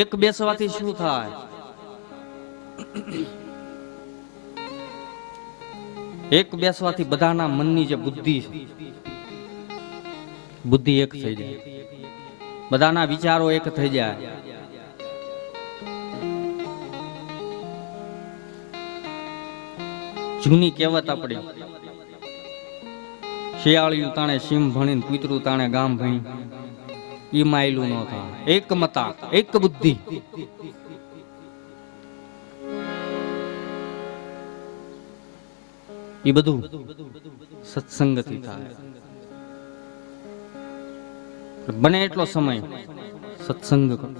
એક બેસવાથી શું થાય? એક બેસવાથી બધાના મનની જે બુદ્ધિ છે, બુદ્ધિ એક થઈ જાય, બધાના વિચારો એક થઈ જાય. જૂની કહેવત આપણી, શિયાળિયું તાણે સીમ ભણીને કૂતરું તાણે ગામ ભણી, ઈ માયલું ન થાય. એક મતા, એક બુદ્ધિ. એ બધું સત્સંગથી થાય. બને એટલો સમય સત્સંગ કરો.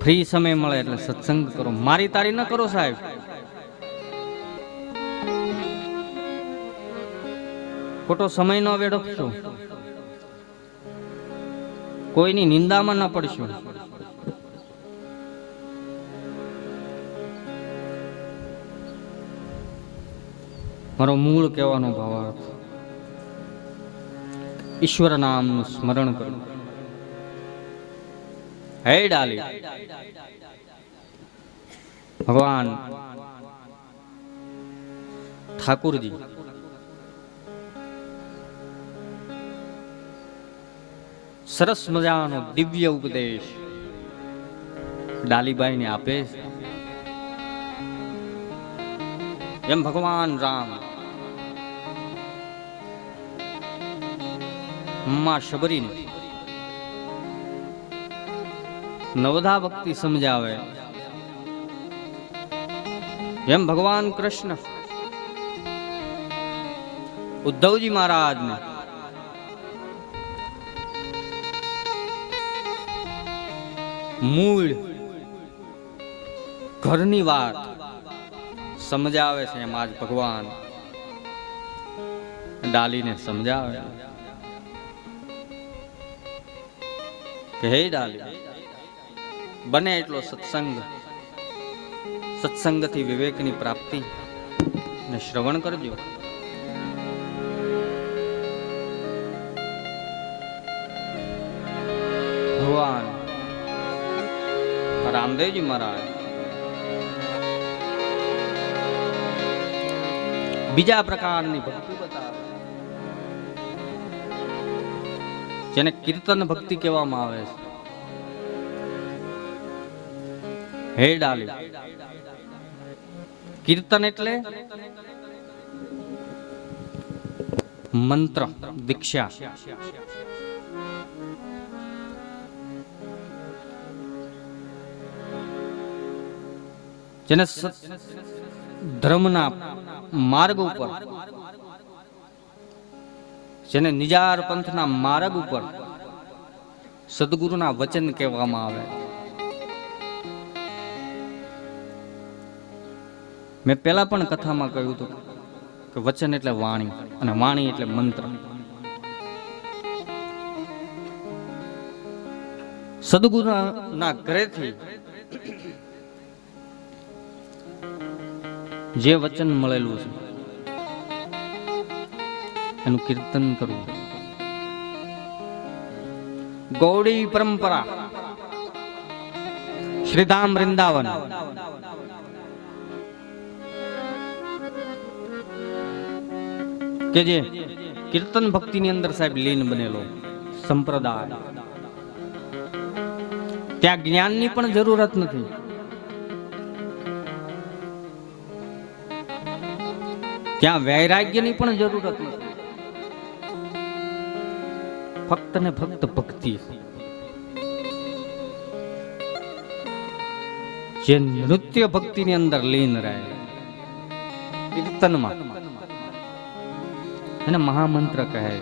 ફ્રી સમય મળે એટલે સત્સંગ કરો. મારી તારી ન કરો સાહેબ. ખોટો સમય ન વેડફશો, કોઈની નિંદામાં ન પડશો. મારો મૂળ કહેવાનો ભાવાર્થ, ઈશ્વર નામનું સ્મરણ કરો. હે ડાલી, ભગવાન ઠાકુરજી સરસ મજાનો દિવ્ય ઉપદેશ ડાલીબાઈને આપે છે. એમ ભગવાન રામ માં શબરીને નવધા ભક્તિ સમજાવે, એમ ભગવાન કૃષ્ણ ઉદ્ધવજી મહારાજને મૂળ ઘરની વાત સમજાવે છે. એમ આજ ભગવાન ડાલીને સમજાવે કે હે ડાલી, બને એટલો સત્સંગ, સત્સંગથી વિવેકની પ્રાપ્તિ ને શ્રવણ કરજો. ભગવાન રામદેવજી મહારાજ બીજા પ્રકારની ભક્તિ બતાવે, જેને કીર્તન ભક્તિ કહેવામાં આવે છે. હે ડાલી, કીર્તન એટલે મંત્ર દીક્ષા. જેને ધર્મના માર્ગ ઉપર, જેને નિજાર પંથના માર્ગ ઉપર સદગુરુના વચન કહેવામાં આવે. મેં પેલા પણ કથામાં કહ્યું હતું કે વચન એટલે વાણી અને વાણી એટલે મંત્ર. સદગુરુના ઘરેથી જે વચન મળેલું છે એનું કીર્તન કરવું. ગૌડી પરંપરા, શ્રીધામ વૃંદાવન, કે જે કીર્તન ભક્તિની અંદર સાહેબ લીન બનેલો સંપ્રદાય, ત્યાં જ્ઞાનની પણ જરૂરત નથી. ત્યાં વૈરાગ્યની પણ જરૂરત નથી. ફક્ત ને ફક્ત ભક્તિ. જે નૃત્ય ભક્તિની અંદર લીન રહે, કીર્તનમાં, એને મહામંત્ર કહે.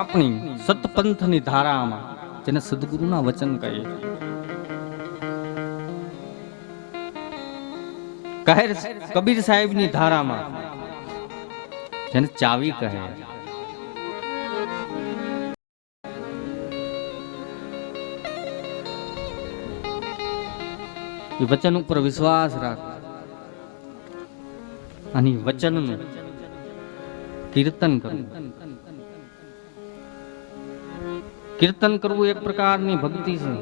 આપણી સતપંથની ધારામાં જેને સદગુરુના વચન કહે, કહેર કબીર સાહેબની ધારામાં જેને ચાવી કહે. એ વચન ઉપર વિશ્વાસ રાખ અને વચનનું કીર્તન કરવું. કીર્તન કરવું એક પ્રકારની ભક્તિ છે.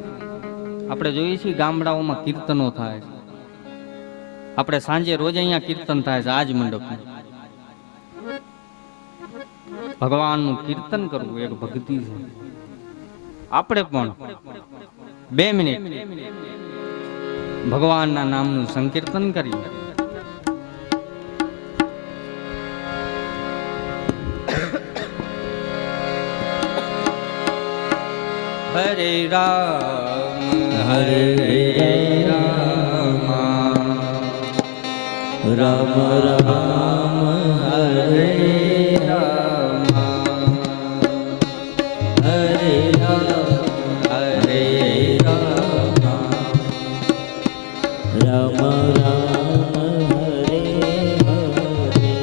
આપણે જોઈએ છીએ ગામડાઓમાં કીર્તનો થાય છે. આપણે સાંજે રોજ અહીંયા કીર્તન થાય છે. આજ મંડપમાં ભગવાનનું કીર્તન કરવું એક ભક્તિ છે. આપણે પણ 2 મિનિટ ભગવાનના નામનું સંકીર્તન કરીએ. હરે રામ હરે રામ રામ રામ હરે રામ હરે રામ હરે રામ રામ રામ હરે હરે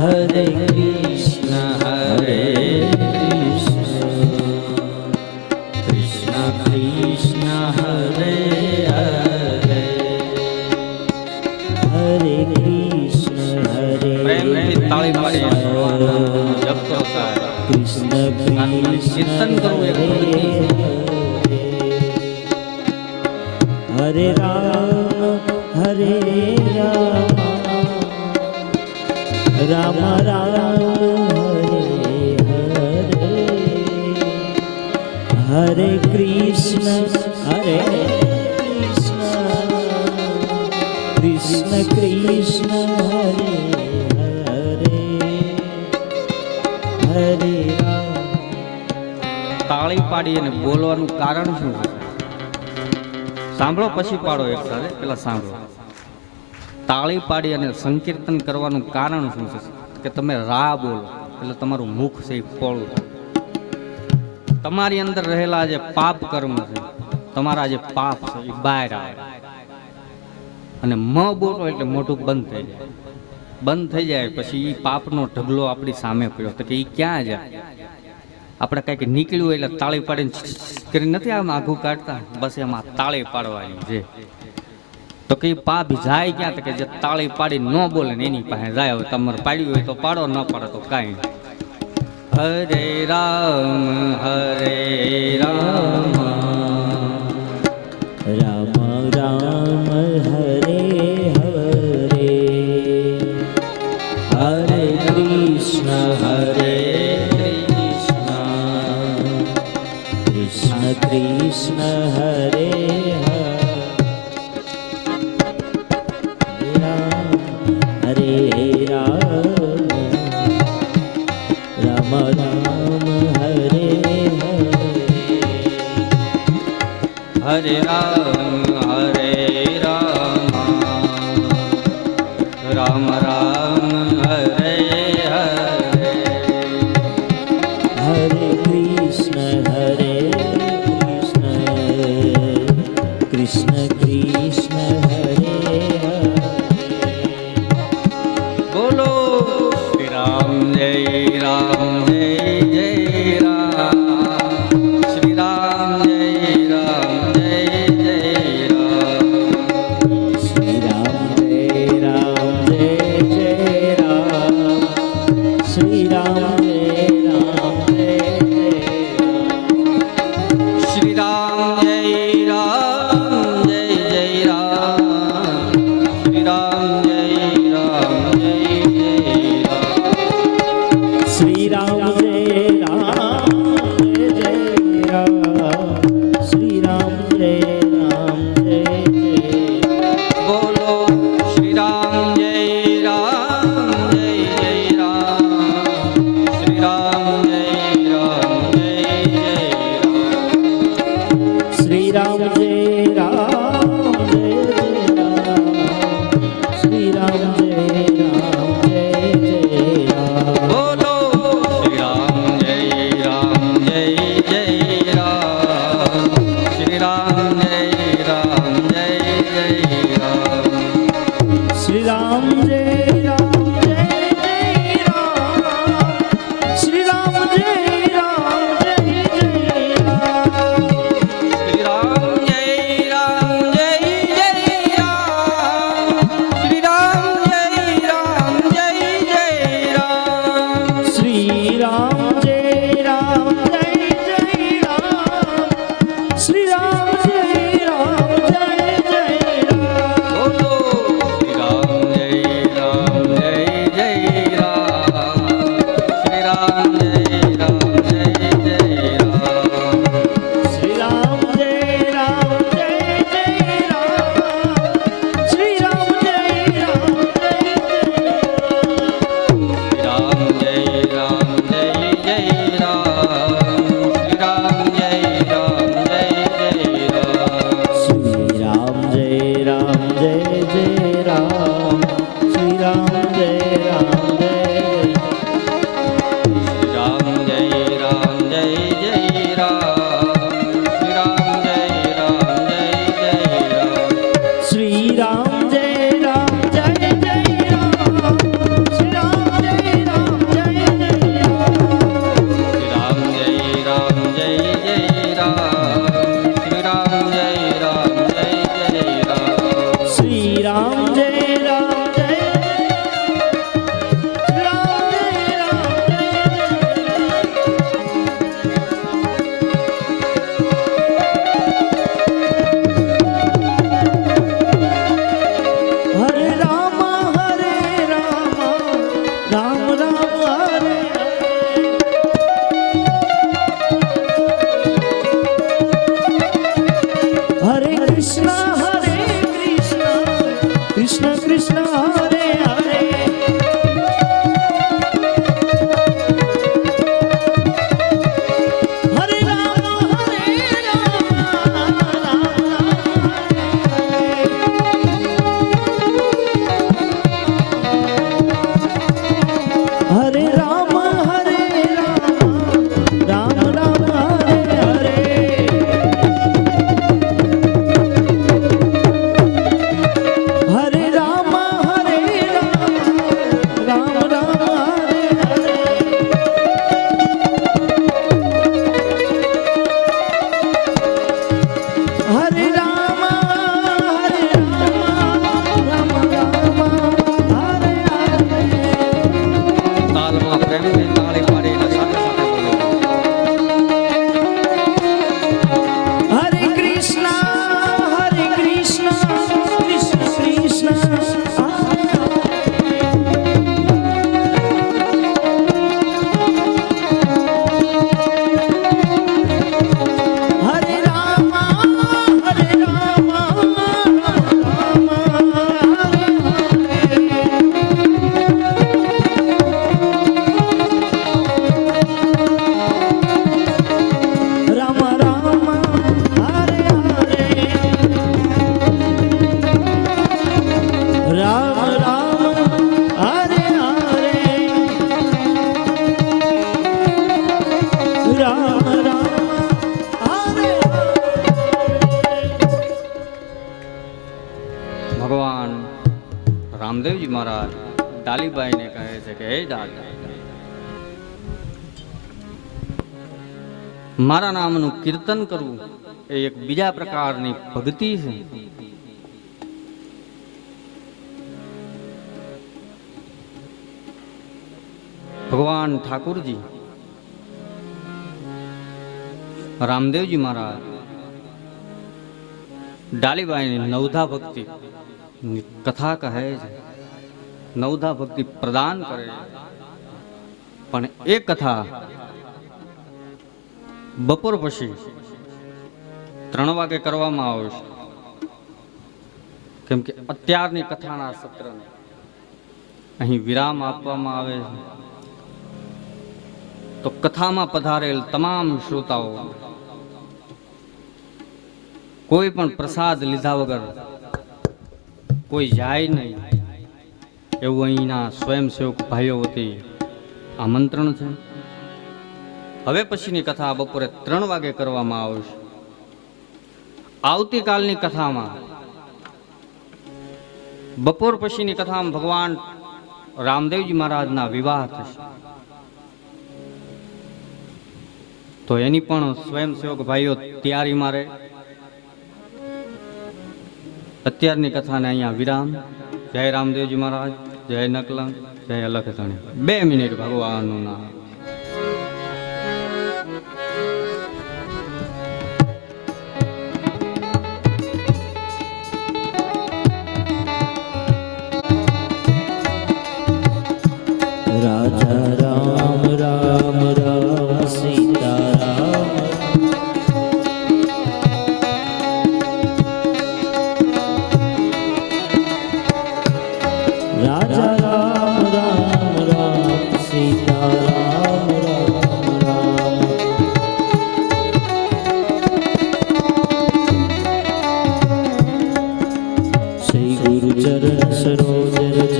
હરે કૃષ્ણ હરે કૃષ્ણ હરે હરે હરે કૃષ્ણ હરે પ્રેમથી તાળી પાડી જપ કરો સાહેબ. કૃષ્ણ કીર્તન કરવું એક ભક્તિ છે. હરે રામ હરે રામ રામ રામ હરે હરે હરે કૃષ્ણ હરે કૃષ્ણ કૃષ્ણ કૃષ્ણ હરે હરે હરે રામ. તાળી પાડી અને બોલવાનું કારણ શું છે? સાંભળો પછી પાડો એક સાથે. પેલા સાંભળો. તાળી પાડી અને સંકીર્તન કરવાનું કારણ શું છે? કે તમે રા બોલો એટલે તમારું મુખ છે એ પોળું થાય. તમારી અંદર રહેલા જે પાપ કર્મ છે, તમારા જે પાપ છે એ બહાર આવે. અને મ બોલો એટલે મોઢું બંધ થઈ જાય. બંધ થઈ જાય પછી એ પાપનો ઢગલો આપણી સામે પડ્યો તો કે એ ક્યાં જાય? આપણે કંઈક નીકળ્યું હોય એટલે તાળી પાડીને કરી નથી આમ આઘું કાઢતા, બસ એમાં તાળી પાડવાની છે. તો કે પાપ જાય ક્યાં? તો કે જે તાળી પાડી ન બોલે ને એની પાસે જાય. હવે તમારે પાડ્યું હોય તો પાડો, ન પાડો તો કાંઈ. હરે રામ હરે રામ રામ રામ હરે હરે હરે કૃષ્ણ હરે કૃષ્ણ કૃષ્ણ હરે હરે રામ રામ હરે હરે રામ હરે રામ રામ રામ હરે હરે હરે કૃષ્ણ હરે કૃષ્ણ કૃષ્ણ કૃષ્ણ હરે બોલો શ્રી રામ જય રામ જય જય રામ શ્રી રામ જય રામ જય જય રામ શ્રી રામ જય રામ જય જય રામ શ્રી રામ જય રામ જય શ્રી રામ જય રામ જય જય રામ શ્રી રામ જય રામ જય જય રામ શ્રી રામ જય રામ જય જય રામ શ્રી રામ જય રામ જય જય બોલો શ્રી રામ જય રામ જય જય રામ શ્રી રામ જય રામ જય જય રામ શ્રી રામ જય રામ જય જય રામ શ્રી રામ જય રામ જય જય રામ બોલો શ્રી રામ જય રામ જય જય રામ શ્રી રામ જય રામ જય જય રામ શ્રી રામ જય રામ જય જય રામ શ્રી રામ ડાલીબાઈને કહે છે કે હે દાદા, મારા નામનું કીર્તન કરવું એ એક બીજા પ્રકારની ભક્તિ છે. ભગવાન ઠાકુરજી રામદેવજી મહારાજ ડાલીબાઈની નવધા ભક્તિ કથા કહે છે, નવધા ભક્તિ પ્રદાન કરે છે. પણ એ કથા બપોર પછી 3 વાગે કરવામાં આવે છે, કેમ કે અત્યારની કથાના સત્રને અહીં વિરામ આપવામાં આવે છે. તો કથામાં પધારેલ તમામ શ્રોતાઓ કોઈ પણ પ્રસાદ લીધા વગર કોઈ જાય નહીં, એવું અહીંના સ્વયંસેવક ભાઈઓ વતી આમંત્રણ છે. હવે પછીની કથા બપોરે 3 વાગે કરવામાં આવશે. આવતીકાલની કથામાં બપોર પછીની કથામાં ભગવાન રામદેવજી મહારાજના વિવાહ થશે. તો એની પણ સ્વયંસેવક ભાઈઓ તૈયારીમાં રહે. અત્યારની કથાને અહીંયા વિરામ. જય રામદેવજી મહારાજ, જય નકલંગ, જય અલખધણી. 2 મિનિટ ભગવાનનું નામ. રાજા રામ રામ રામ સીતારામ. રાજા રામ રામ રામ સીતારામ રામ રામ. શ્રી ગુરુ ચરણ સરોજ રજ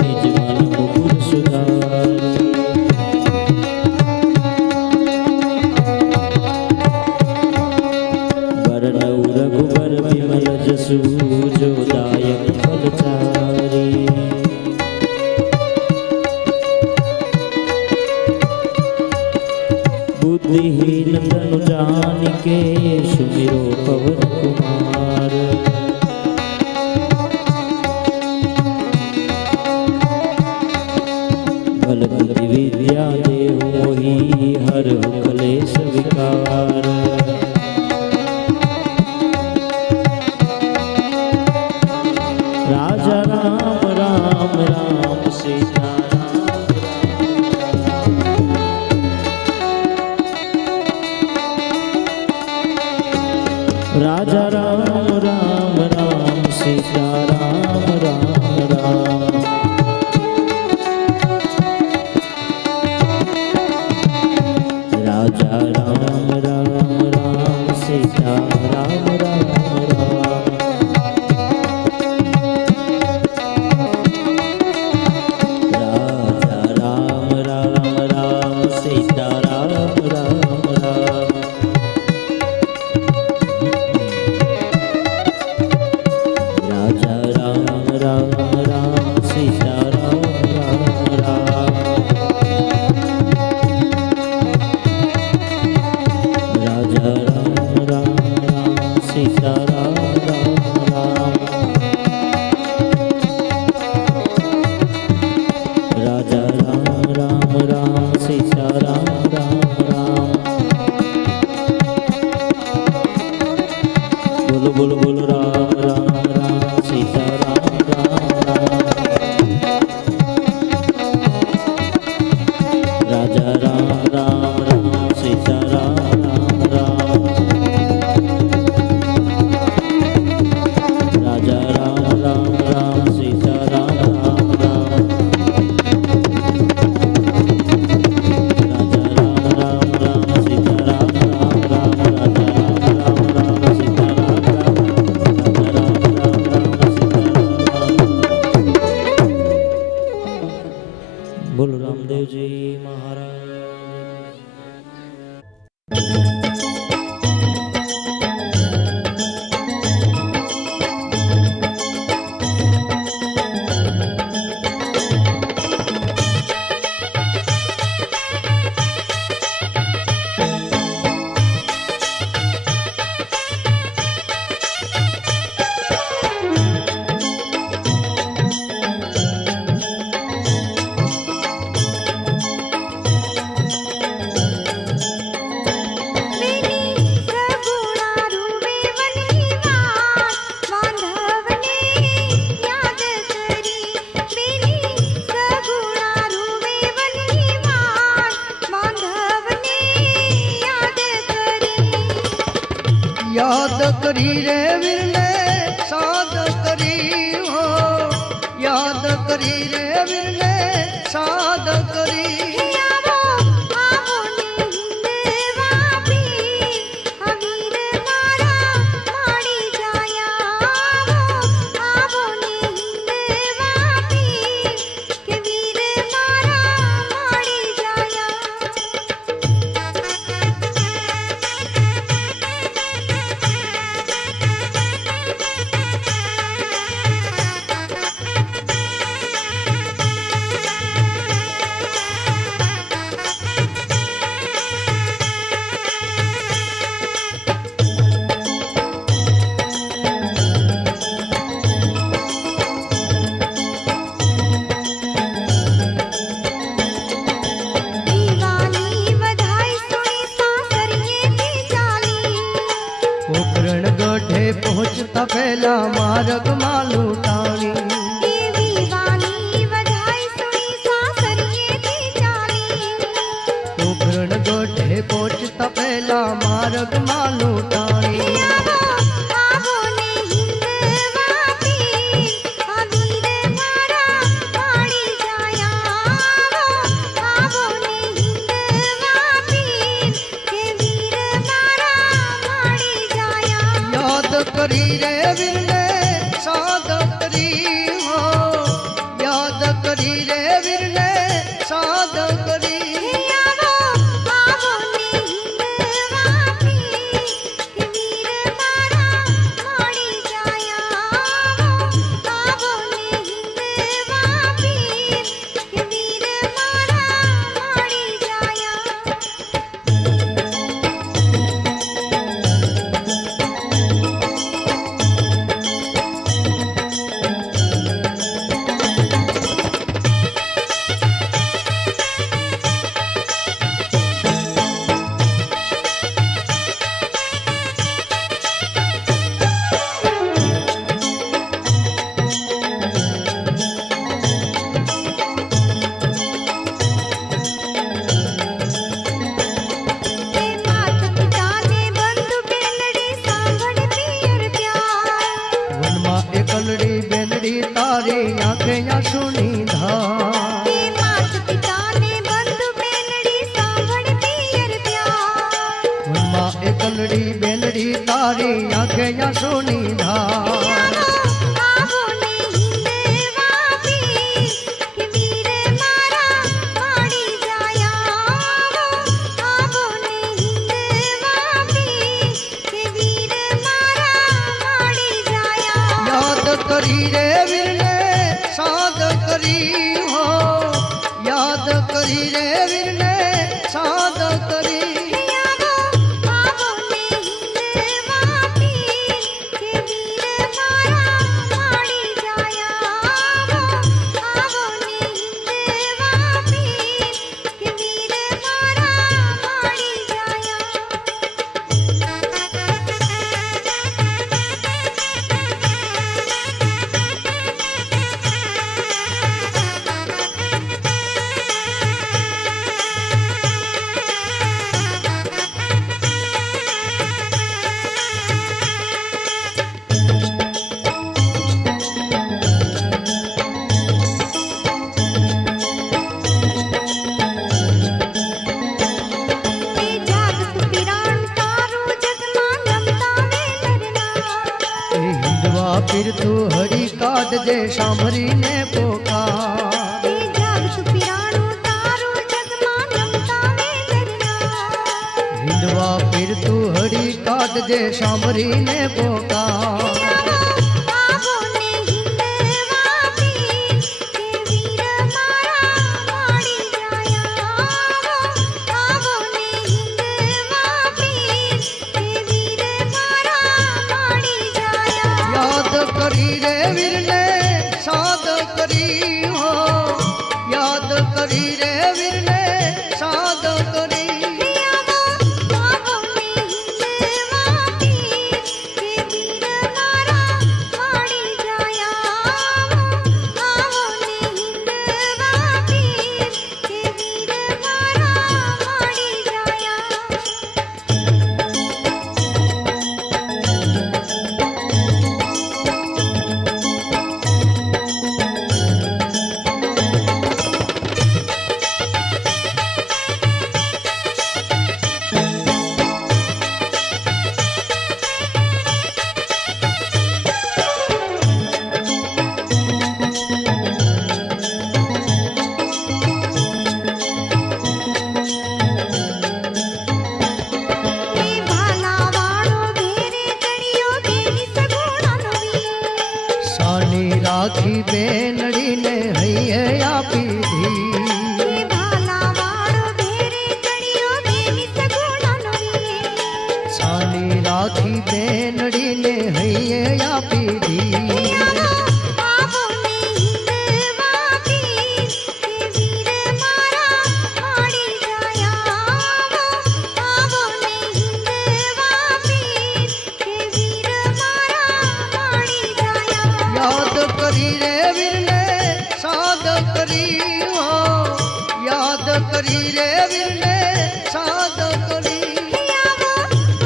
નિજ મન મુકુર સુધાર. વરનૌ રઘુબર વિમલ જસુ જો દાયક ફલચારી. बुद्धिहीन तनु जानिके सुमिरो पवन कुमार. बल बुद्धि विद्या देहु मोहि हरहु क्लेश विकार. राजा राम राम राम सीताराम. राजा राम राम राम सीताराम राम राम. राजा राम राम राम सीताराम राम राम. राजा राम राम राम सीताराम राम राम. राजा राम राम राम सीताराम राम राम. राजा राम राम राम सीताराम राम राम. राजा राम राम राम सीताराम राम राम. याद करी रे वीर ने साध करी हो, याद करी रे वीर ने साध करी। पहुंचता पहला मार्ग मालू टाणी, उभरण गोठे पहुंचता पहला मार्ग मालू टाणी। करी रे वीर ने साध करी हो, याद करी रे वीर ने साध करी। तारी आंखें या सुनी धार, मात पिता ने बंधु बेलड़ी सांभड़ पियर प्यार। माँ एकलड़ी बेलड़ी तारी आंखें या सुनी धार। करी रे वीर ने साध करी हो, याद करी रे वीर ने साध करी। फिर तू हरि काट दे सांभरी ने पोकार, हिंदवा फिर तू हरि काट दे सांभरी ने पोकार। करी रे वीर ने साध करी हो, याद करी रे वीर ने साध करी। ત્યાંથી બેનડીને હૈયે આપી દી આવો ને હિંદવા પીર કે વીર મારા માડી જાયા આવો ને હિંદવા પીર કે વીર મારા માડી જાયા યાદ કરી રે વીરને સાદ કરી હો યાદ કરી રે વીરને સાદ કરી આવો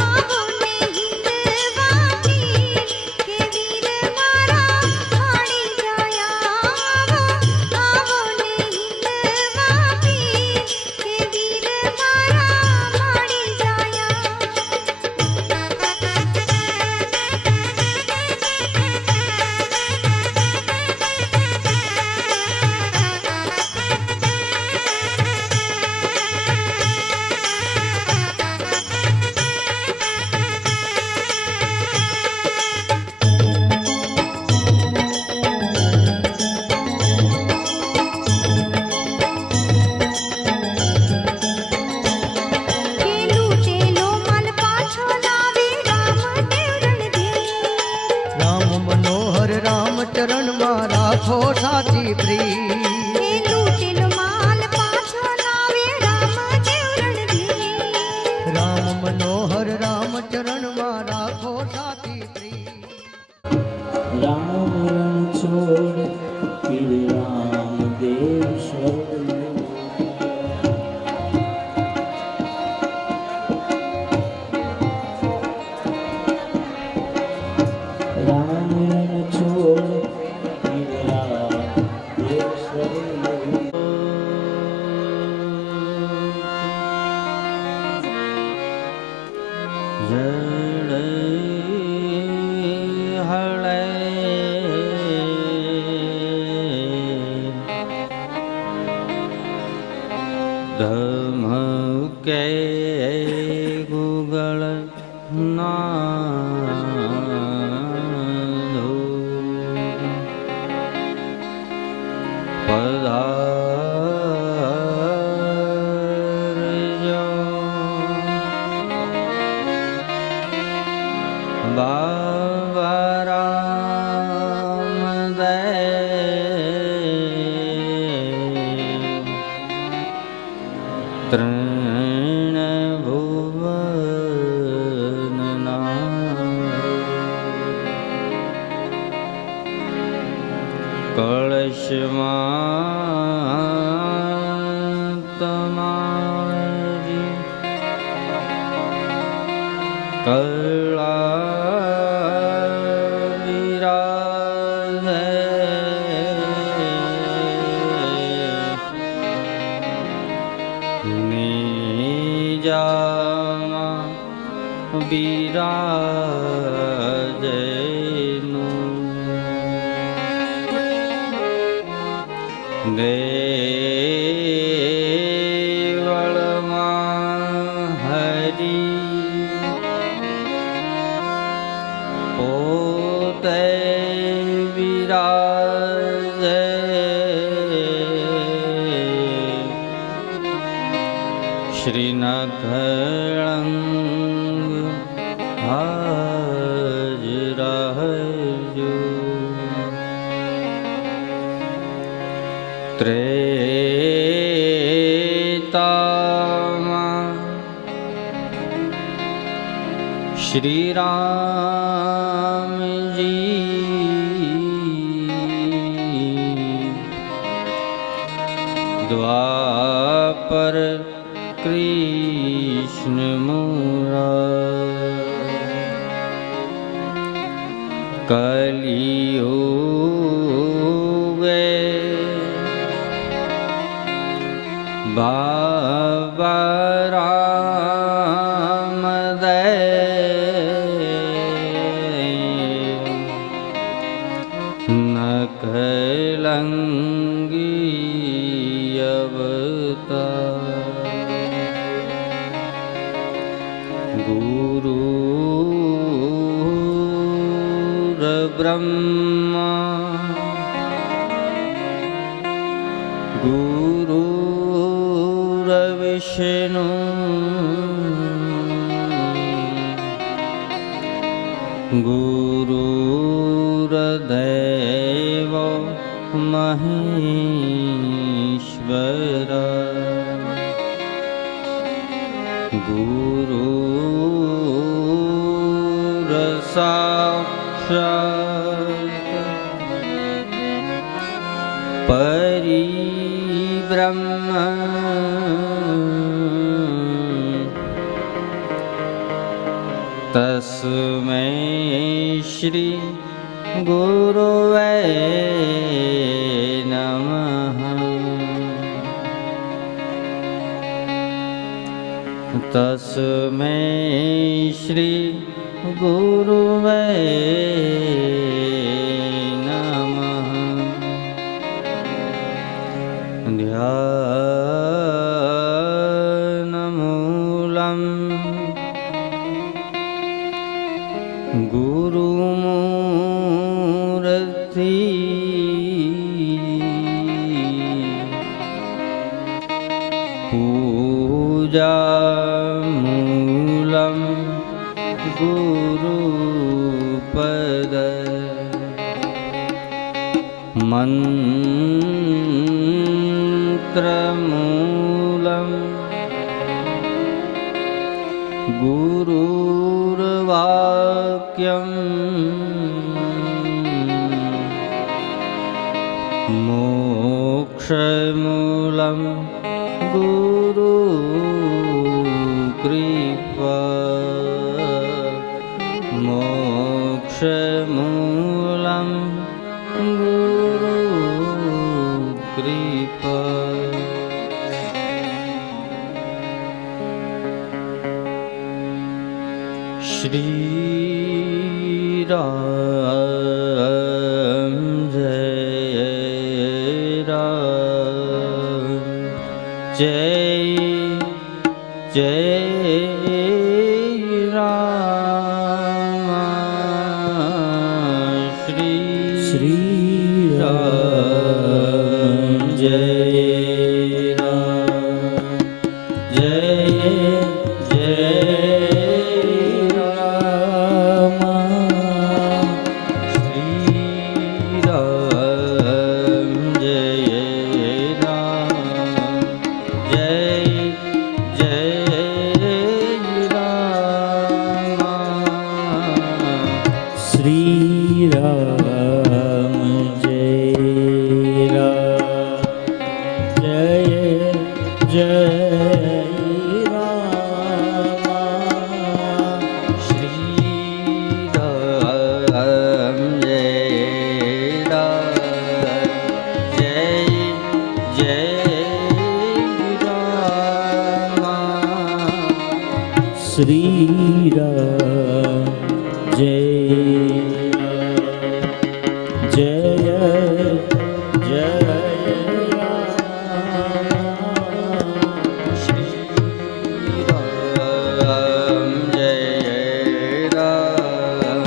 આવો ને હિંદવા પીર કે વીર મારા માડી જાયા આવો ને હિંદવા પીર કે વીર મારા માડી કે લૂટેલો મન પાછો લાવે રામદેવ રણધીર રામ મનોહર રામ ચરણમાં રાખો સાચી પ્રી કે લૂટેલો માલ પાછો લાવે રામદેવ રણધીર રામ મનોહર રામ ચરણમાં રાખો સાચી પ્રી રામ રણ છોડ પીર રામ દેવ શરણ રામ રણ છોડ પીર રામ દેવ શરણ જડે હળે ધમકે ગુગળ નાદો પધારજો બાબા રામદેવ ત્રણ ભુવનના કળશમાં તમારી કળા વિરાજે નિજામાં બિરાજેનું દેવળમાં હરી પોતે વિરાજે શ્રીનાથ હાજરા હજો ત્રેતામાં શ્રી રામજી દ્વાપર કૃષ્ણ મુરારી કલિયુગે બાબા રામદેવ નખલંગી અવતાર ગુરુ બ્રહ્મા ગુરુ વિષ્ણુ गुरुर्देव महेश्वर गुरुर्साक्षात् परिब्रह्म तस्मै श्री गुरुवे नमः। तस्मै श्री गुरुवे नमः। ध्यानमूलम् गुरुमूर्ति पूजामूलं गुरुपद मन्त्रमूलं गुरुर्वाक्यम् मोक्षमूलं गुरुकृपा मोक्षमूलं गुरुकृपा। श्री राम जय राम जय जय राम। श्री श्री राम जय राम जय जय राम। श्री राम जय राम जय जय राम। श्री राम जय राम जय जय राम। श्री राम जय राम जय जय राम। श्री राम जय जय जय राम। श्री राम जय राम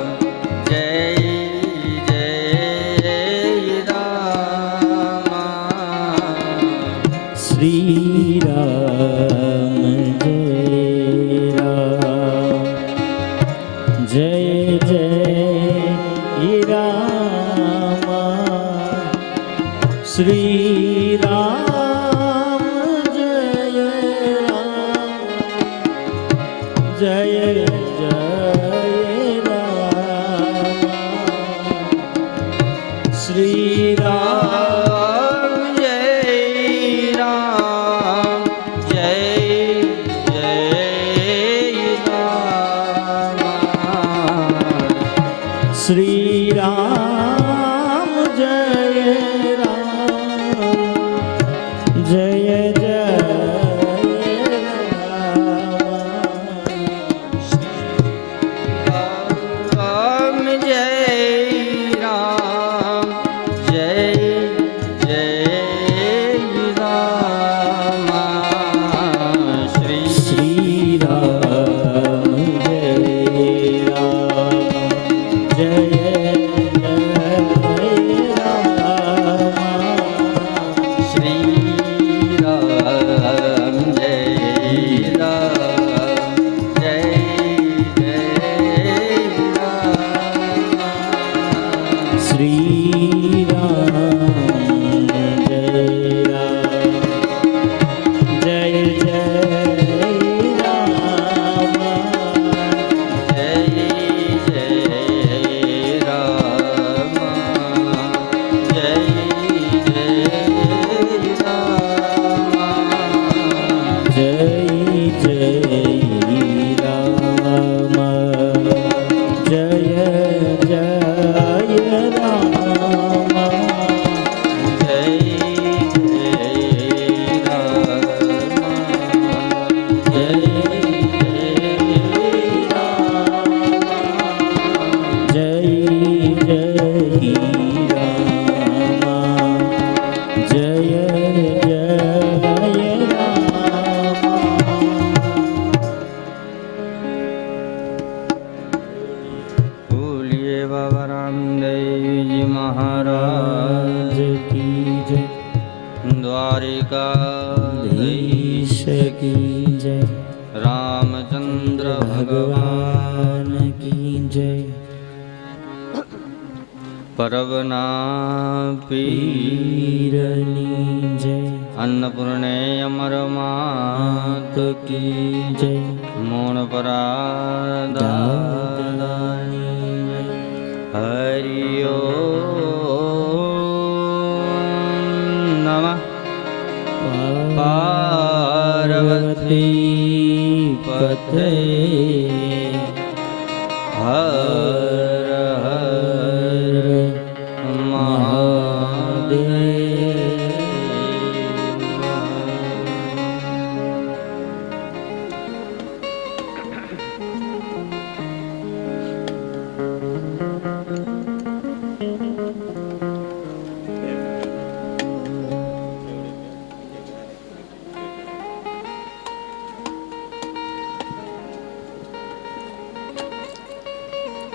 जय जय राम। श्री राम जय राम जय जय राम। श्री राम जय राम जय जय राम। श्री राम जय राम जय जय राम। श्री राम जय राम जय जय राम। રામચંદ્ર ભગવાન ભગવાન કી જય. પરબના પીર પીરની જય. અન્નપૂર્ણે અમર માત કી જય. મોણ પરાદાની હરિયો નમઃ પાર્વતી પતે હર હર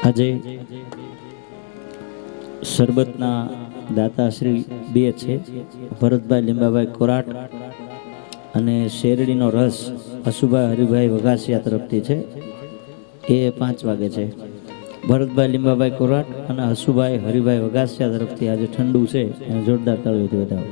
આજે શરબતના દાતાશ્રી બે છે, ભરતભાઈ લીંબાભાઈ કોરાટ અને શેરડીનો રસ હસુભાઈ હરિભાઈ વઘાસિયા તરફથી છે. એ 5 વાગે છે. ભરતભાઈ લીંબાભાઈ કોરાટ અને હસુભાઈ હરિભાઈ વઘાસિયા તરફથી આજે ઠંડુ છે, એને જોરદાર તાળીઓથી વધાવો.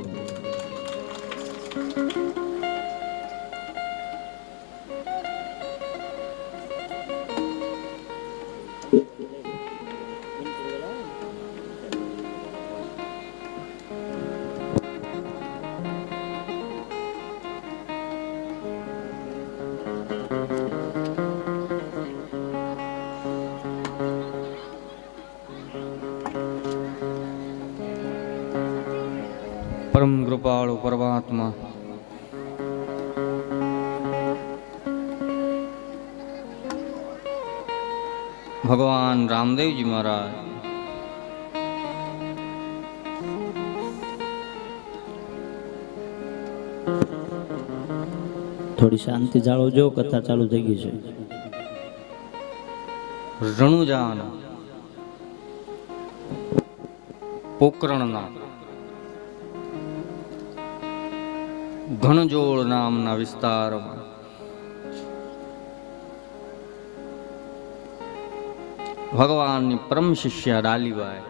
પરમ કૃપાળુ પરમાત્મા ભગવાન રામદેવજી મહારાજ થોડી શાંતિ જાળવજો, કથા ચાલુ થઈ ગઈ છે. રણુજાના પોકરણના ઘણજોળ નામના વિસ્તારમાં ભગવાનની પરમ શિષ્યા ડાલીબાઈ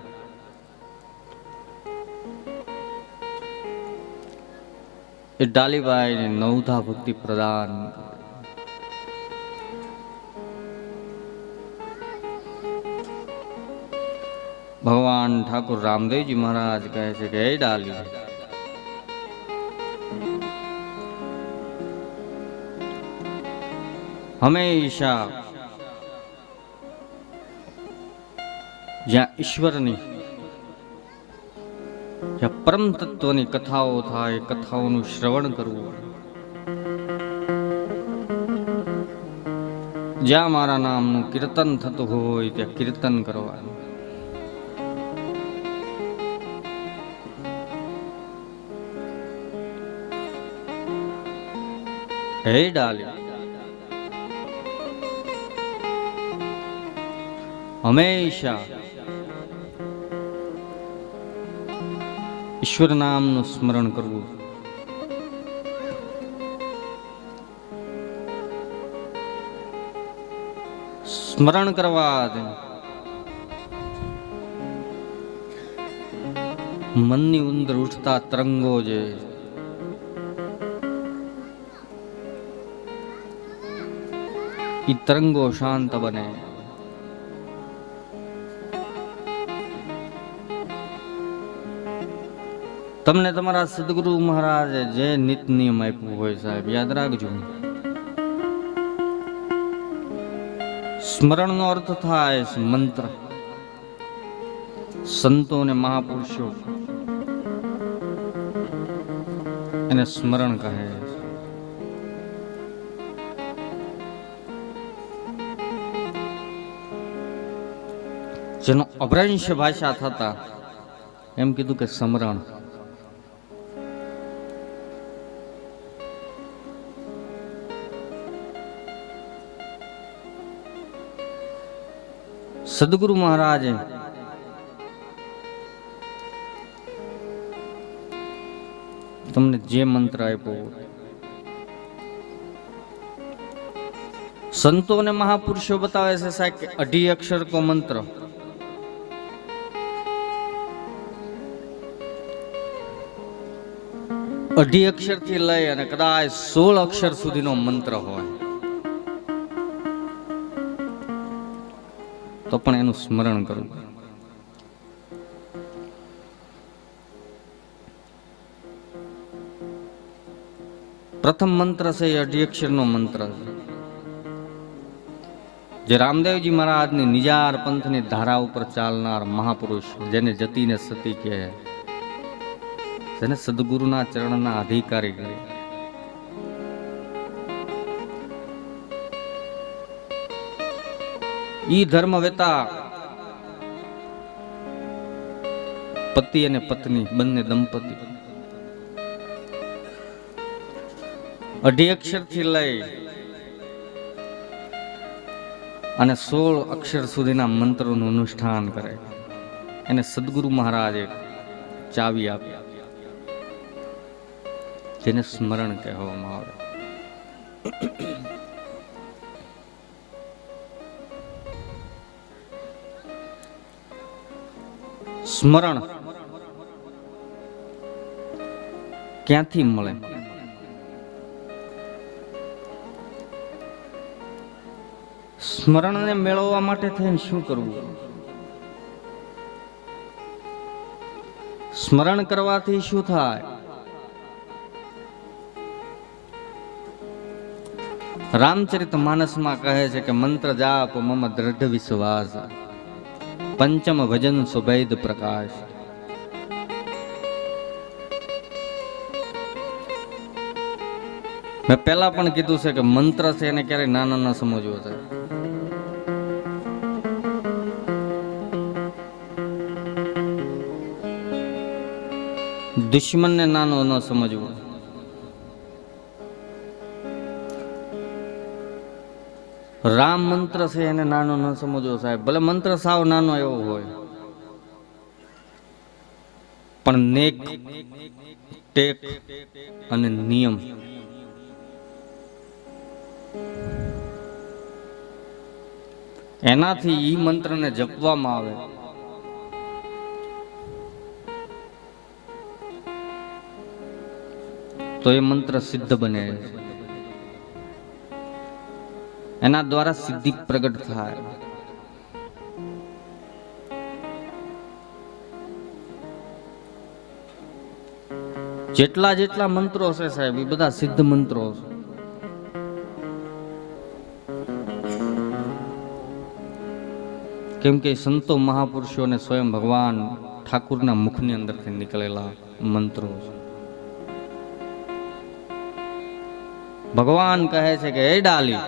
એ ડાલીબાઈને નવધા ભક્તિ પ્રદાન ભગવાન ઠાકુર રામદેવજી મહારાજ કહે છે કે એ ડાલી હંમેશા જ્યાં ઈશ્વરની જ્યાં પરમ તત્વની કથાઓ થાય કથાઓનું શ્રવણ કરવું, જ્યાં મારા નામનું કીર્તન થતું હોય ત્યાં કીર્તન કરવાનું. હે ડાલી હંમેશા ઈશ્વર નામનું સ્મરણ કરવું. સ્મરણ કરવા મનની અંદર ઉઠતા તરંગો જે ઈ તરંગો શાંત બને. તમને તમારા સદગુરુ મહારાજે જે નિત નિયમ આપ્યું હોય સાહેબ યાદ રાખજો. સ્મરણનો અર્થ થાય મંત્ર. સંતો અને મહાપુરુષો એને સ્મરણ કહે. જેનો અભ્રંશ ભાષા થતા એમ કીધું કે સ્મરણ. સદગુરુ મહારાજે તમને જે મંત્ર આપ્યો સંતો અને મહાપુરુષો બતાવે છે સાહેબ કે 2.5 અક્ષર કો મંત્ર, અઢી અક્ષર થી લઈ અને કદાચ 16 અક્ષર સુધીનો મંત્ર હોય તો પણ એનું સ્મરણ કરવું. પ્રથમ મંત્ર છે એ 2.5 અક્ષરનો મંત્ર છે, જે રામદેવજી મહારાજની નિજાર પંથની ધારા ઉપર ચાલનાર મહાપુરુષ, જેને જતીને સતી કહે, જેને સદગુરુના ચરણના અધિકારી કરે, ઈ ધર્મવેતા પતિ અને પત્ની બંને દંપતી 2.5 અક્ષર થી લઈ અને 16 અક્ષર સુધીના મંત્રોનું અનુષ્ઠાન કરે, એને સદગુરુ મહારાજે ચાવી આપી, જેને સ્મરણ કહેવામાં આવે. સ્મરણ ક્યાંથી મળે? સ્મરણને મેળવવા માટે થઈને શું કરવું? સ્મરણ કરવાથી શું થાય? રામચરિત માનસમાં કહે છે કે મંત્ર જાપ મમ દ્રઢ વિશ્વાસ, પંચમ ભજન સુભેદ પ્રકાશ. મેં પહેલા પણ કીધું છે કે મંત્ર છે એને ક્યારેય નાના ન સમજવો છે. દુશ્મનને નાનો ન સમજવો. રામ મંત્ર છે એને નાનો ન સમજવો સાહેબ, ભલે મંત્ર સાવ નાનો એવો હોય, પણ નેક ટેક અને નિયમ એનાથી ઈ મંત્રને જપવામાં આવે તો એ મંત્ર સિદ્ધ બને છે, એના દ્વારા સિદ્ધિ પ્રગટ થાય. જેટલા જેટલા મંત્રો છે સાહેબ એ બધા સિદ્ધ મંત્રો છે. કેમ કે સંતો મહાપુરુષો અને સ્વયં ભગવાન ઠાકુરના મુખની અંદરથી નીકળેલા મંત્રો છે. ભગવાન કહે છે કે એ ડાલી,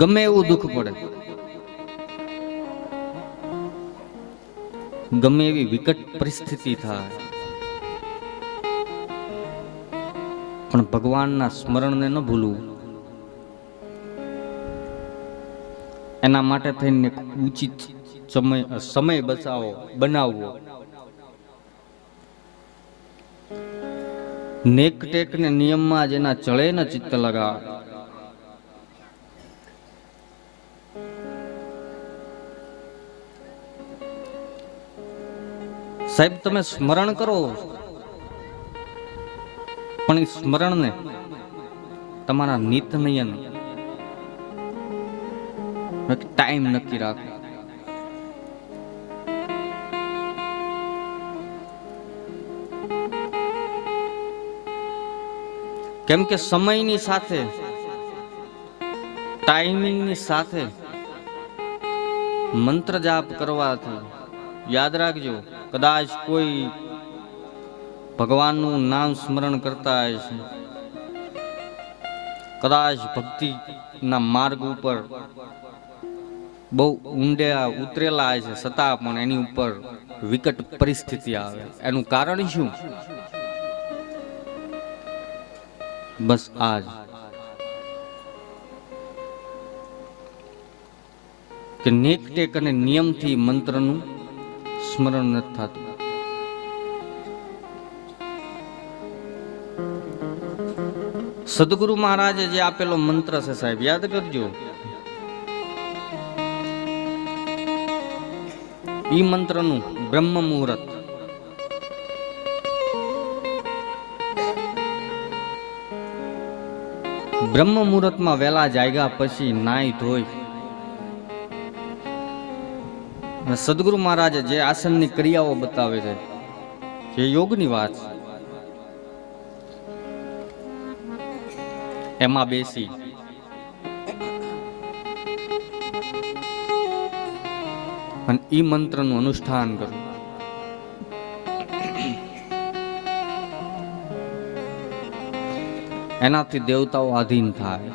ગમે એવું દુઃખ પડે, ગમે એવી વિકટ પરિસ્થિતિ થાય, પણ ભગવાનના સ્મરણને ન ભૂલવું. એના માટે થઈને ઉચિત સમય બનાવવો. નેક ટેક ને નિયમમાં જેના ચળે ન ચિત્ત લગા. સાહેબ તમે સ્મરણ કરો, પણ એ સ્મરણને તમારા નિત નયન ટાઈમ નક્કી રાખો. કેમ કે સમયની સાથે ટાઈમિંગની સાથે મંત્ર જાપ કરવાથી યાદ રાખજો, કદાચ કોઈ ભગવાનનું નામ સ્મરણ કરતા હોય છે, કદાચ ભક્તિના માર્ગ ઉપર બહુ ઊંડે ઉતરેલા હોય છે, છતાં પણ એની ઉપર વિકટ પરિસ્થિતિ આવે. એનું કારણ શું? બસ આજ કે નેક ટેક અને નિયમથી મંત્રનું સ્મરણ નથી થતું. સદગુરુ મહારાજે જે આપેલો મંત્ર છે સાહેબ, યાદ કરજો. ઈ મંત્રનું બ્રહ્મ મુહૂર્ત. બ્રહ્મ મુહૂર્તમાં વેલા જાગ્યા પછી નાઈ ધોઈ સદગુરુ મહારાજે જે આસનની ક્રિયાઓ બતાવે છે, જે યોગની વાત છે, એમાં બેસી અને ઈ મંત્રનું અનુષ્ઠાન કરવું. એનાથી દેવતાઓ આધીન થાય.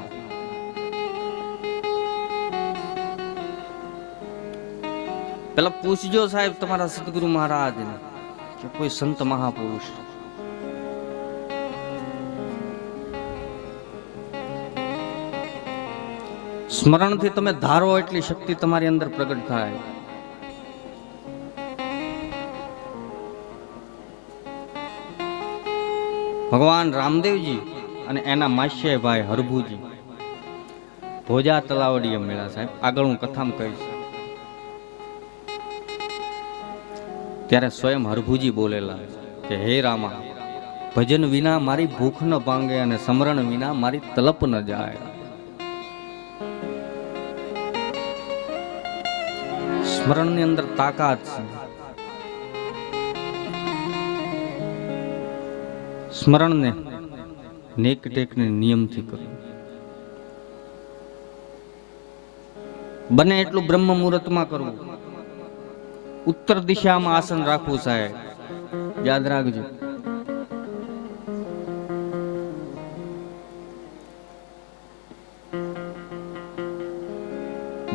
પેલા પૂછજો સાહેબ તમારા સદગુરુ મહારાજ કે કોઈ સંત મહાપુરુષ સ્મરણથી તમે ધારો એટલી શક્તિ તમારી અંદર પ્રગટ થાય. ભગવાન રામદેવજી અને એના માસ્ય ભાઈ હરભુજી ભોજા તલાવડીએ મળ્યા સાહેબ. આગળ હું કથામાં કહીશ. ત્યારે સ્વયં હરભુજી બોલેલા કે હે રામા, ભજન વિના મારી ભૂખ ન ભાંગે અને સ્મરણ વિના મારી તલપ ન જાય. સ્મરણની અંદર તાકાત છે. સ્મરણને નેક ટેકને નિયમથી કરવું. બને એટલું બ્રહ્મ મુહૂર્તમાં કરવું. ઉત્તર દિશામાં આસન રાખવું સાહેબ, યાદ રાખજો.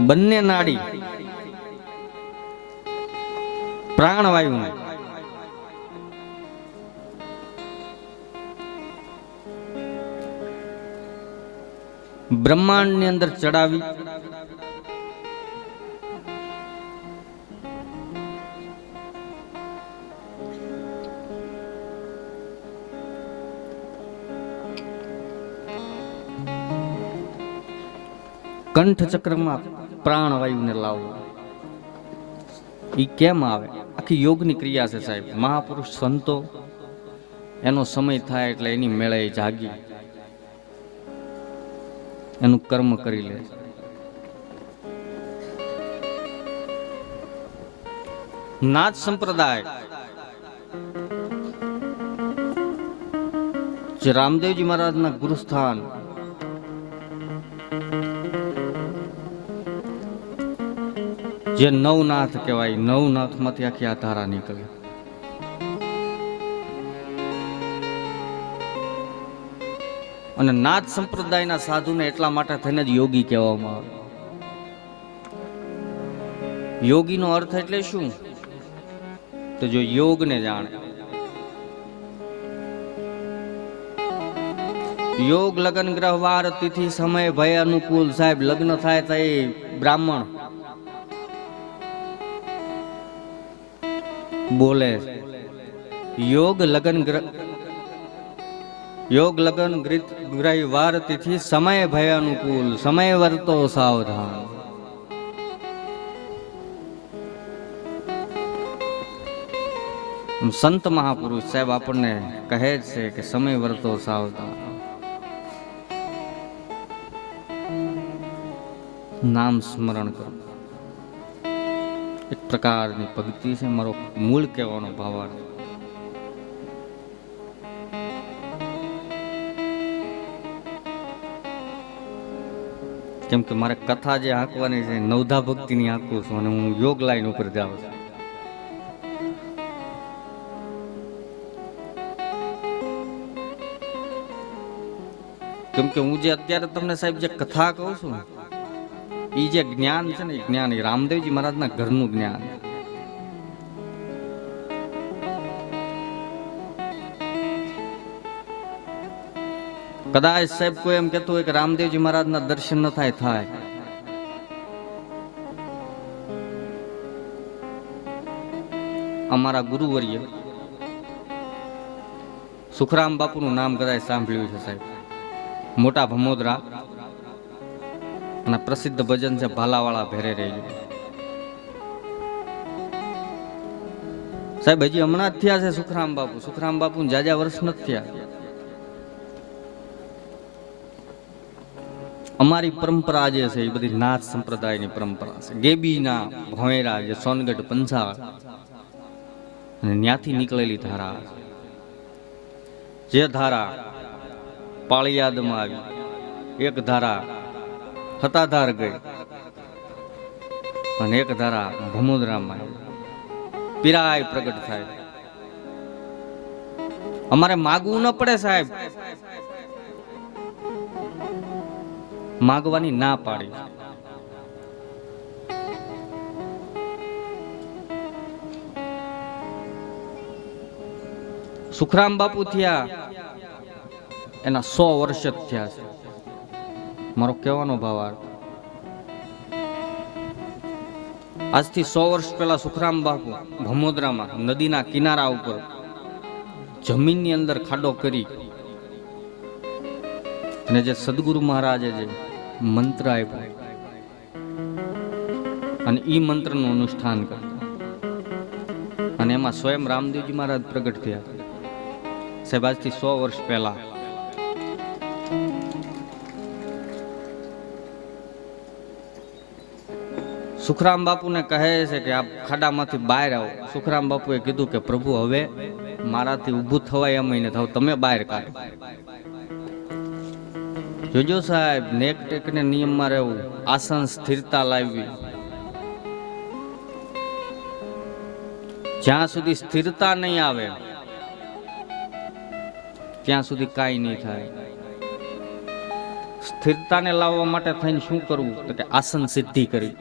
બંને નાડી પ્રાણવાયુને બ્રહ્માંડ ની અંદર ચડાવી કંઠ ચક્રમાં પ્રાણવાયુને લાવવો. ઈ કેમ આવે? આખી યોગની ક્રિયા છે સાહેબ. મહાપુરુષ સંતો એનો સમય થાય એટલે એની મેળે જાગી એનું કર્મ કરી લે. નાથ સંપ્રદાય જે રામદેવજી મહારાજના ગુરુસ્થાન, જે નવનાથ કહેવાય, નવનાથ માંથી આખી આ ધારા નીકળે. અને નાથ સંપ્રદાયના સાધુને એટલા માટે થઈને જ યોગી કહેવામાં આવે. યોગીનો અર્થ એટલે શું? તો જો યોગને જાણે. યોગ લગ્ન ગ્રહ વાર તિથિ સમય ભય અનુકૂળ સાહેબ. લગ્ન થાય તો એ બ્રાહ્મણ બોલે. યોગ લગ્ન ગ્રહ વાર તિથિ સમય ભય અનુકૂળ સમય વર્તો સાવધાન. સંત મહાપુરુષ સાહેબ આપણને કહે છે કે સમય વર્તો સાવધાન. નામ સ્મરણ કરો. એક પ્રકારની ભક્તિ છે. મારો મૂળ કહેવાનો ભાવાર્થ. કેમ કે મારે કથા જે આંકવાની છે નવધા ભક્તિની આંકું છું અને હું યોગ લાઈન ઉપર જાઉં છું. કેમ કે હું જે અત્યારે તમને સાહેબ જે કથા કહું છું, એ જે જ્ઞાન છે ને, એ જ્ઞાન રામદેવજી મહારાજના ઘરનું જ્ઞાન. કદાચ સાહેબ કોઈ એમ કહેતું હોય કે રામદેવજી મહારાજના દર્શન ન થાય. અમારા ગુરુવર્ય સુખરામ બાપુનું નામ કદાચ સાંભળ્યું છે સાહેબ. મોટા ભમોદરા અને પ્રસિદ્ધ ભજન છે ભાલાવાળા ભેરે રહેજો. સાહેબ હજી હમણાં જ થયા છે સુખરામ બાપુ જાજા વર્ષ નથી થયા. અમારી પરંપરા જે છે એ બધી નાથ સંપ્રદાયની પરંપરા છે. ગેબીના ભોંયરા જે સોનગઢ પંચાળ અને ત્યાંથી નીકળેલી ધારા, જે ધારા પાળિયાદમાં આવી, એક ધારા હતાધાર ગઈ અને એક ધારા ભમોદરામાં આવી. પીરાય પ્રગટ થાય. અમારે માગવું ન પડે સાહેબ, માગવાની ના પાડી. સુખરામ બાપુ થયા એના 100 વર્ષ જ થયા છે. મારો કહેવાનો ભાવાર્થ, આજથી 100 વર્ષ પહેલા સુખરામ બાપુ ભમોદરામાં નદીના કિનારા ઉપર જમીનની અંદર ખાડો કરી અને જે સદગુરુ મહારાજે જે મંત્ર આપ્યો અને ઈ મંત્રનું અનુષ્ઠાન કરતા અને એમાં સ્વયં રામદેવજી મહારાજ પ્રગટ થયા. સાહેબ આજથી 100 વર્ષ પહેલા સુખરામ બાપુને કહે છે કે આપ ખાડામાંથી બહાર આવો. સુખરામ બાપુએ કીધું કે પ્રભુ હવે મારાથી ઊભું થવાય એમ નહીં થાવ, તમે બહાર કાઢો. જોજો સાહેબ, નેક ટેકને નિયમમાં રહેવું, આસન સ્થિરતા લાવવી. જ્યાં સુધી સ્થિરતા નહીં આવે ત્યાં સુધી કાંઈ નહીં થાય. સ્થિરતાને લાવવા માટે થઈને શું કરવું તો કે આસન સિદ્ધિ કરી.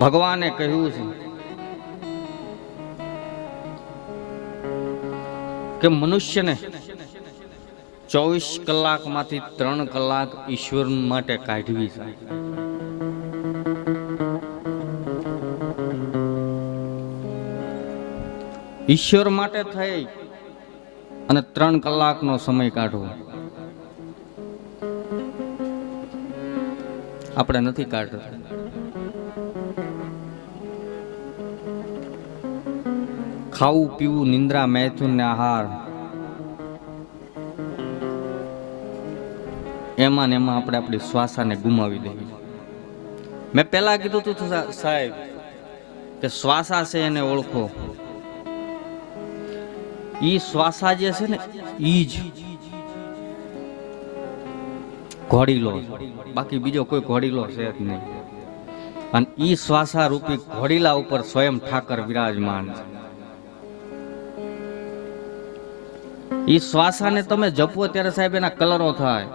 ભગવાને કહ્યું છે કે મનુષ્યને 24 કલાકમાંથી 3 કલાક ઈશ્વર માટે કાઢવી છે. ઈશ્વર માટે થઈ અને 3 કલાકનો સમય કાઢવો. આપણે નથી કાઢતા. ખાવું પીવું, નિંદ્રા, મૈથુન ને આહાર, એમાં ને એમાં આપણે આપણી શ્વાસાને ગુમાવી દઈએ. મેં પહેલા કીધું હતું સાહેબ કે શ્વાસા છે એને ઓળખો. ઈ શ્વાસા જે છે ને ઈ જ ઘોડીલો, બાકી બીજો કોઈ ઘોડીલો છે જ નહીં. અને ઈ શ્વાસા રૂપી ઘોડીલા ઉપર સ્વયં ઠાકર વિરાજમાન છે. ઈ શ્વાસાને તમે જપો ત્યારે સાહેબ એના કલરો થાય.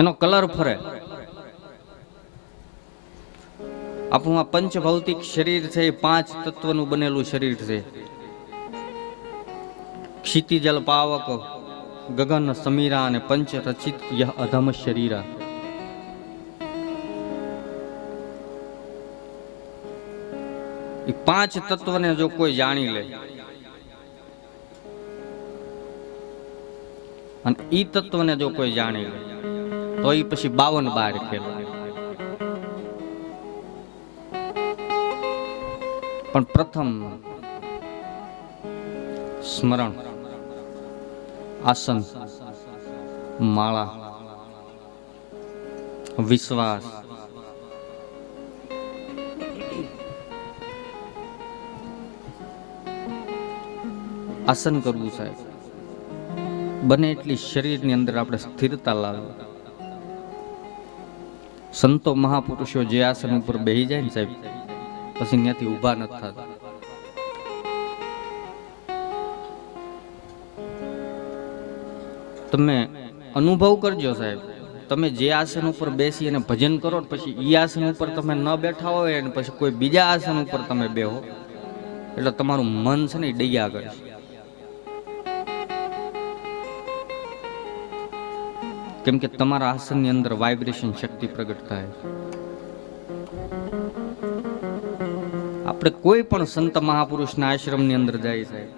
એનો કલર ફરે. આપણું આ પંચ ભૌતિક શરીર છે એ 5 તત્વનું બનેલું શરીર છે. ક્ષિતિજલ પાવક, ગગન સમીરા અને પંચ રચિત યહ અધમ શરીરા. એ 5 તત્વને જો કોઈ જાણી લે અને ઈ તત્વને જો કોઈ જાણી લે તો એ પછી 52 બાર ખેલાય. પણ પ્રથમ સ્મરણ, આસન, માળા, વિશ્વાસ, આસન કરવું સાહેબ. બને એટલી શરીરની અંદર આપણે સ્થિરતા લાવવી. સંતો મહાપુરુષો જે આસન ઉપર બેહી જાય ને સાહેબ પછી ત્યાંથી ઊભા નથી થતા. તમે અનુભવ કરજો સાહેબ. તમે જે આસન ઉપર બેસી અને ભજન કરો પછી ઈ આસન ઉપર તમે ન બેઠા હોય અને પછી કોઈ બીજા આસન ઉપર તમે બેહો એટલે તમારું મન છે ને એ ડૈયા કરશે કેમ કે તમારા આસનની અંદર વાઇબ્રેશન શક્તિ પ્રગટ થાય. આપણે કોઈ પણ સંત મહાપુરુષના આશ્રમની અંદર જાય સાહેબ,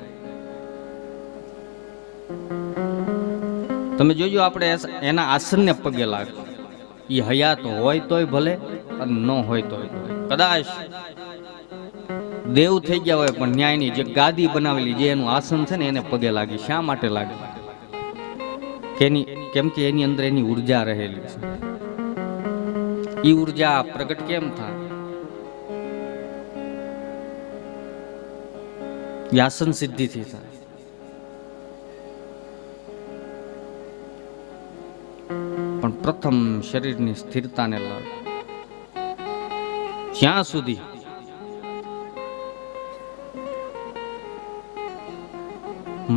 તમે જોજો આપણે એના આસનને પગે લાગે. એ હયાત હોય તોય ભલે અને ન હોય તોય ભલે. કદાચ દેવ થઈ ગયા હોય પણ ન્યાયની જે ગાદી બનાવેલી, જે એનું આસન છે ને, એને પગે લાગી. શા માટે લાગે? કેમ કે એની અંદર એની ઉર્જા રહેલી છે. એ ઉર્જા પ્રગટ કેમ થાય? આસન સિદ્ધિથી થાય. પણ પ્રથમ શરીરની સ્થિરતાને લાવ. જ્યાં સુધી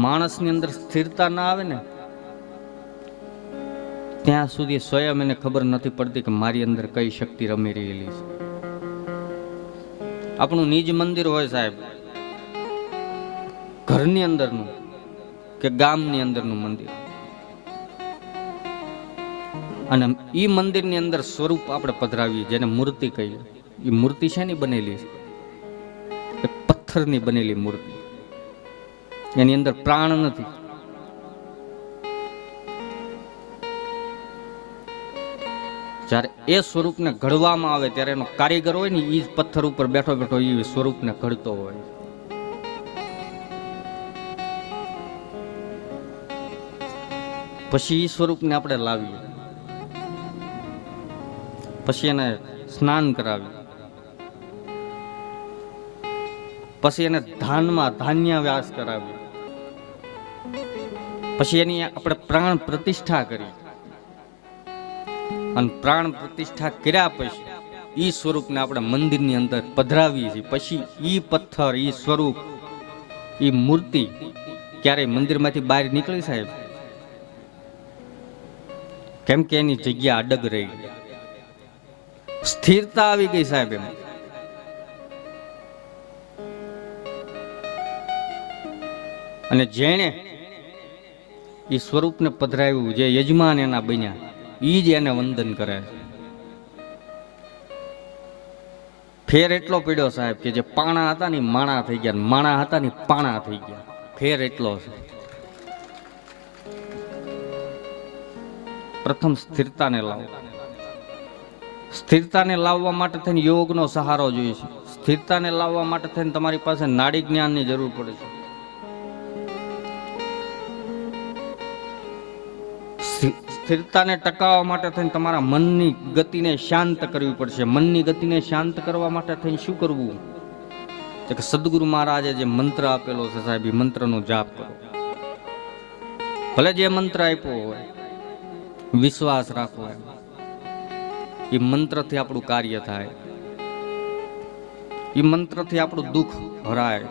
માણસની અંદર સ્થિરતા ના આવે ને, ત્યાં સુધી સ્વયં એને ખબર નથી પડતી કે મારી અંદર કઈ શક્તિ રમી રહેલી છે. આપણું નિજ મંદિર હોય સાહેબ, ઘરની અંદરનું કે ગામની અંદરનું મંદિર, અને ઈ મંદિરની અંદર સ્વરૂપ આપણે પધરાવીએ, જેને મૂર્તિ કહીએ. એ મૂર્તિ શેની બનેલી છે? પથ્થરની બનેલી મૂર્તિ. એની અંદર પ્રાણ નથી. જ્યારે એ સ્વરૂપને ઘડવામાં આવે ત્યારે એનો કારીગર હોય ને, એ જ પથ્થર ઉપર બેઠો બેઠો એ સ્વરૂપને ઘડતો હોય. પછી એ સ્વરૂપને આપણે લાવીએ, પછી એને સ્નાન કરાવીએ, પછી એને ધાન્ય વ્યાસ કરાવીએ, પછી એની આપણે પ્રાણ પ્રતિષ્ઠા કરી. અને પ્રાણ પ્રતિષ્ઠા કર્યા પછી ઈ સ્વરૂપને આપણે મંદિરની અંદર પધરાવીએ છીએ. પછી ઈ પથ્થર, ઈ સ્વરૂપ, ઈ મૂર્તિ ક્યારેય મંદિરમાંથી બહાર નીકળી સાહેબ? કેમ કે એની જગ્યા અડગ રહી ગઈ, સ્થિરતા આવી ગઈ સાહેબ એમાં. અને જેણે ઈ સ્વરૂપને પધરાવ્યું, જે યજમાન એના બન્યા, ઈ જ એને વંદન કરે. ફેર એટલો પડ્યો સાહેબ કે જે પાણા હતા ને માણા થઈ ગયા, માણા હતા ને પાણા થઈ ગયા. ફેર એટલો છે. પ્રથમ સ્થિરતાને લાવો. સ્થિરતાને લાવવા માટે થઈને યોગનો સહારો જોઈએ છે. સ્થિરતાને લાવવા માટે થઈને તમારી પાસે નાડી જ્ઞાનની જરૂર પડે છે. સ્થિરતાને ટકાવવા માટે થઈને તમારા મનની ગતિને શાંત કરવી પડશે. મનની ગતિને શાંત કરવા માટે થઈને શું કરવું? કે સદગુરુ મહારાજે જે મંત્ર આપેલો છે સાહેબ, એ મંત્રનો જાપ કરો. ભલે જે મંત્ર આપ્યો હોય, વિશ્વાસ રાખવો. એ મંત્રથી આપણું કાર્ય થાય, એ મંત્રથી આપણું દુઃખ હરાય.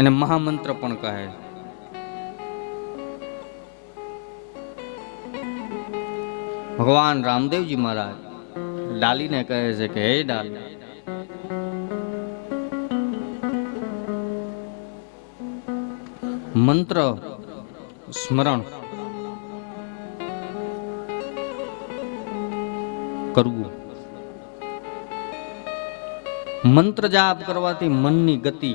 એને મહામંત્ર પણ કહે. ભગવાન રામદેવજી મહારાજ ડાલીને કહે છે કે હે ડાલી, મંત્ર સ્મરણ કરવું. મંત્ર જાપ કરવાથી મનની ગતિ